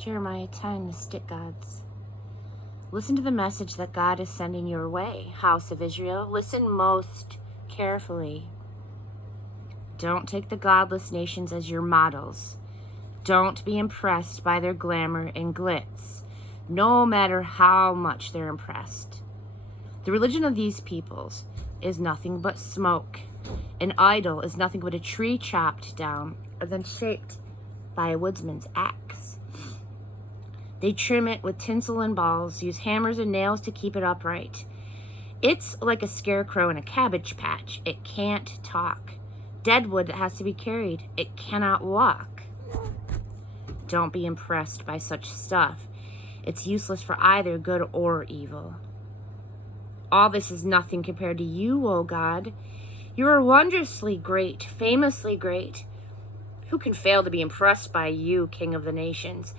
Jeremiah 10, the stick gods. Listen to the message that God is sending your way, house of Israel. Listen most carefully. Don't take the godless nations as your models. Don't be impressed by their glamour and glitz, no matter how much they're impressed. The religion of these peoples is nothing but smoke. An idol is nothing but a tree chopped down and then shaped by a woodsman's axe. They trim it with tinsel and balls, use hammers and nails to keep it upright. It's like a scarecrow in a cabbage patch. It can't talk. Dead wood that has to be carried. It cannot walk. Don't be impressed by such stuff. It's useless for either good or evil. All this is nothing compared to you, O God. You are wondrously great, famously great. Who can fail to be impressed by you, King of the nations?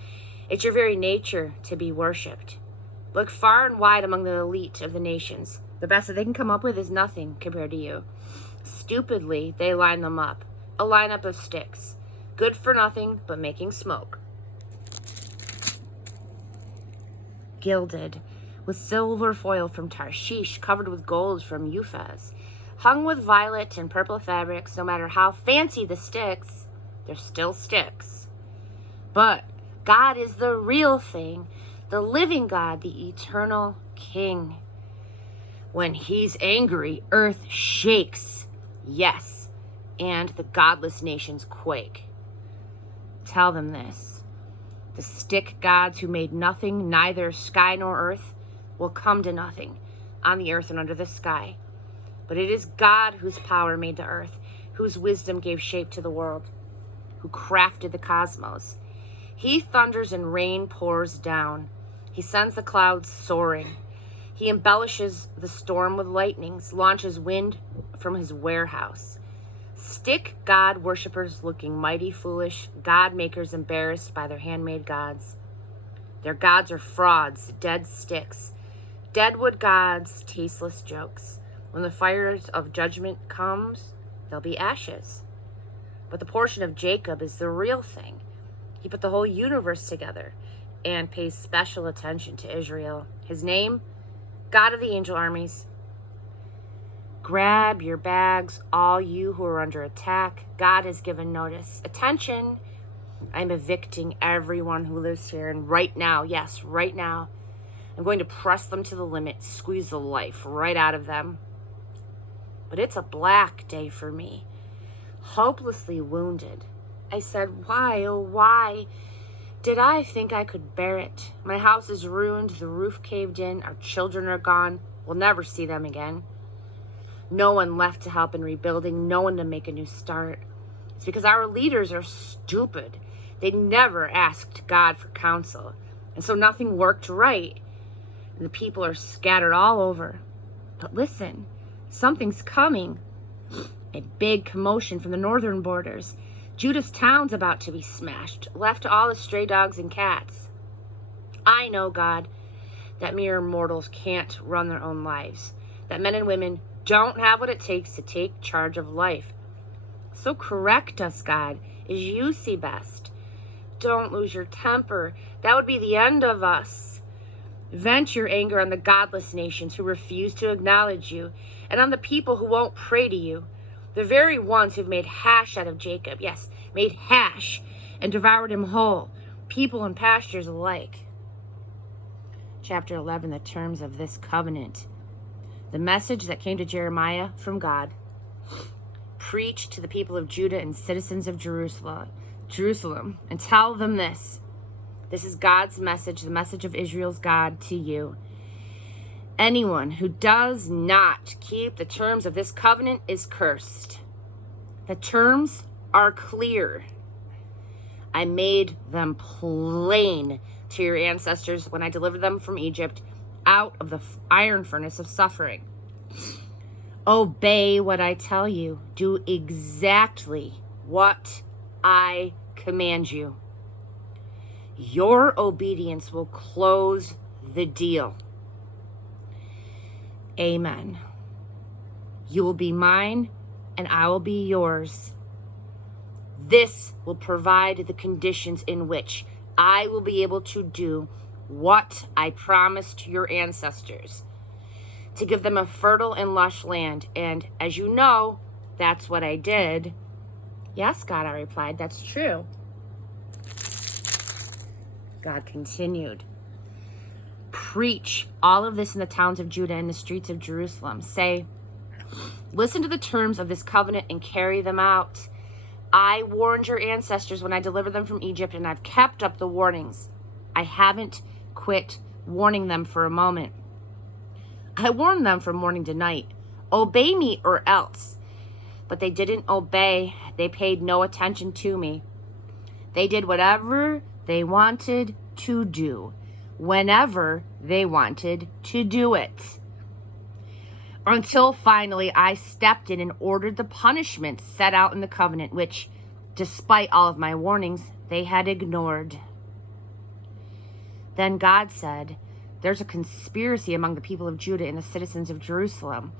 It's your very nature to be worshipped. Look far and wide among the elite of the nations. The best that they can come up with is nothing compared to you. Stupidly, they line them up. A lineup of sticks. Good for nothing but making smoke. Gilded, with silver foil from Tarshish, covered with gold from Uphaz, hung with violet and purple fabrics. No matter how fancy the sticks, they're still sticks. But God is the real thing, the living God, the eternal King. When he's angry, earth shakes, yes, and the godless nations quake. Tell them this. The stick gods who made nothing, neither sky nor earth, will come to nothing on the earth and under the sky. But it is God whose power made the earth, whose wisdom gave shape to the world, who crafted the cosmos. He thunders and rain pours down. He sends the clouds soaring. He embellishes the storm with lightnings, launches wind from his warehouse. Stick God worshippers looking mighty foolish, God makers embarrassed by their handmade gods. Their gods are frauds, dead sticks. Deadwood gods, tasteless jokes. When the fires of judgment comes, there'll be ashes. But the portion of Jacob is the real thing. He put the whole universe together and pays special attention to Israel. His name, God of the angel armies. Grab your bags, all you who are under attack. God has given notice. Attention, I'm evicting everyone who lives here. And right now, yes, right now, I'm going to press them to the limit, squeeze the life right out of them. But it's a black day for me. Hopelessly wounded. I said, why, oh why did I think I could bear it? My house is ruined, the roof caved in, our children are gone. We'll never see them again. No one left to help in rebuilding, no one to make a new start. It's because our leaders are stupid. They never asked God for counsel, and so nothing worked right. And the people are scattered all over. But listen, something's coming. A big commotion from the northern borders. Judah's town's about to be smashed, left to all the stray dogs and cats. I know, God, that mere mortals can't run their own lives, that men and women don't have what it takes to take charge of life. So correct us, God, as you see best. Don't lose your temper. That would be the end of us. Vent your anger on the godless nations who refuse to acknowledge you, and on the people who won't pray to you. The very ones who've made hash out of Jacob, yes, made hash, and devoured him whole, people and pastures alike. Chapter 11, the terms of this covenant. The message that came to Jeremiah from God. Preach to the people of Judah and citizens of Jerusalem, and tell them this. This is God's message, the message of Israel's God to you. Anyone who does not keep the terms of this covenant is cursed. The terms are clear. I made them plain to your ancestors when I delivered them from Egypt out of the iron furnace of suffering. Obey what I tell you. Do exactly what I command you. Your obedience will close the deal. Amen. You will be mine, and I will be yours. This will provide the conditions in which I will be able to do what I promised your ancestors, to give them a fertile and lush land. And as you know, that's what I did. Yes, God, I replied, that's true. God continued, preach all of this in the towns of Judah and the streets of Jerusalem. Say, listen to the terms of this covenant and carry them out. I warned your ancestors when I delivered them from Egypt, and I've kept up the warnings. I haven't quit warning them for a moment. I warned them from morning to night. Obey me or else. But they didn't obey. They paid no attention to me. They did whatever they wanted to do, whenever they wanted to do it. Until finally I stepped in and ordered the punishment set out in the covenant, which, despite all of my warnings, they had ignored. Then God said, there's a conspiracy among the people of Judah and the citizens of Jerusalem.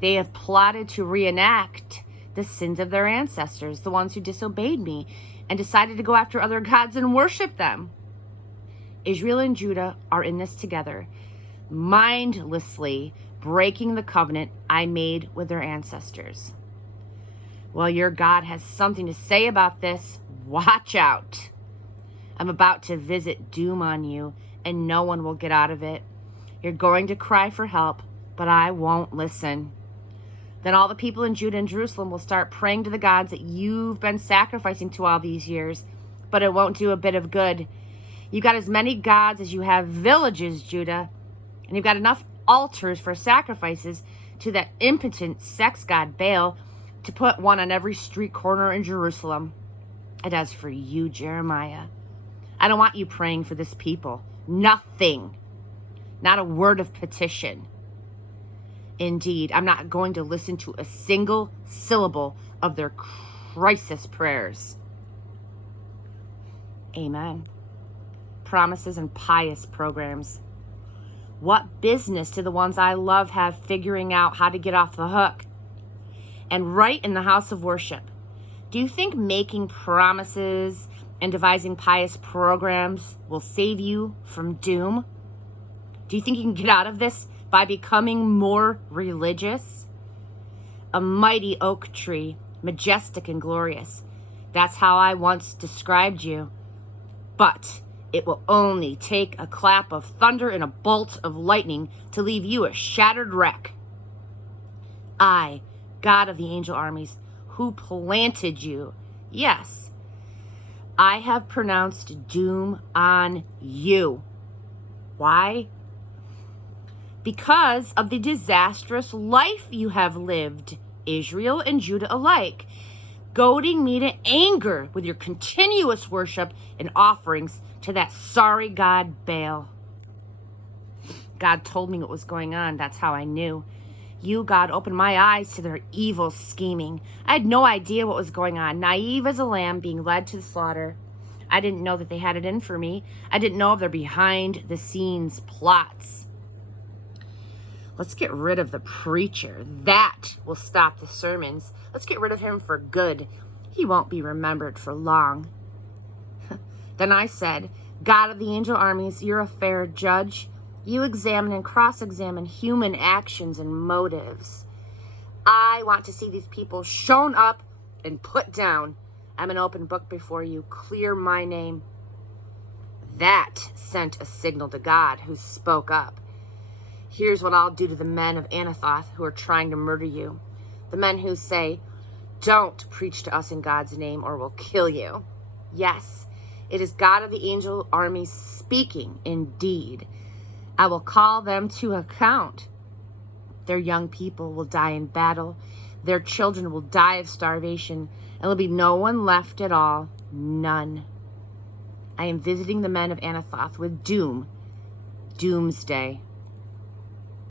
They have plotted to reenact the sins of their ancestors, the ones who disobeyed me and decided to go after other gods and worship them. Israel and Judah are in this together, mindlessly breaking the covenant I made with their ancestors. Well, your God has something to say about this. Watch out. I'm about to visit doom on you, and no one will get out of it. You're going to cry for help, but I won't listen. Then all the people in Judah and Jerusalem will start praying to the gods that you've been sacrificing to all these years, but it won't do a bit of good. You got as many gods as you have villages, Judah, and you've got enough altars for sacrifices to that impotent sex god Baal to put one on every street corner in Jerusalem. And as for you, Jeremiah, I don't want you praying for this people. Nothing. Not a word of petition. Indeed, I'm not going to listen to a single syllable of their crisis prayers. Amen. Promises and pious programs. What business do the ones I love have figuring out how to get off the hook? And right in the house of worship, do you think making promises and devising pious programs will save you from doom? Do you think you can get out of this by becoming more religious? A mighty oak tree, majestic and glorious. That's how I once described you. But it will only take a clap of thunder and a bolt of lightning to leave you a shattered wreck. I, God of the angel armies, who planted you, yes, I have pronounced doom on you. Why? Because of the disastrous life you have lived, Israel and Judah alike, goading me to anger with your continuous worship and offerings to that sorry god Baal. God told me what was going on. That's how I knew. You, God, opened my eyes to their evil scheming. I had no idea what was going on. Naive as a lamb being led to the slaughter. I didn't know that they had it in for me. I didn't know of their behind-the-scenes plots. Let's get rid of the preacher. That will stop the sermons. Let's get rid of him for good. He won't be remembered for long. Then I said, God of the angel armies, you're a fair judge. You examine and cross-examine human actions and motives. I want to see these people shown up and put down. I'm an open book before you. Clear my name. That sent a signal to God, who spoke up. Here's what I'll do to the men of Anathoth who are trying to murder you. The men who say, don't preach to us in God's name or we'll kill you. Yes, it is God of the angel armies speaking indeed. I will call them to account. Their young people will die in battle. Their children will die of starvation. And there'll be no one left at all. None. I am visiting the men of Anathoth with doom. Doomsday.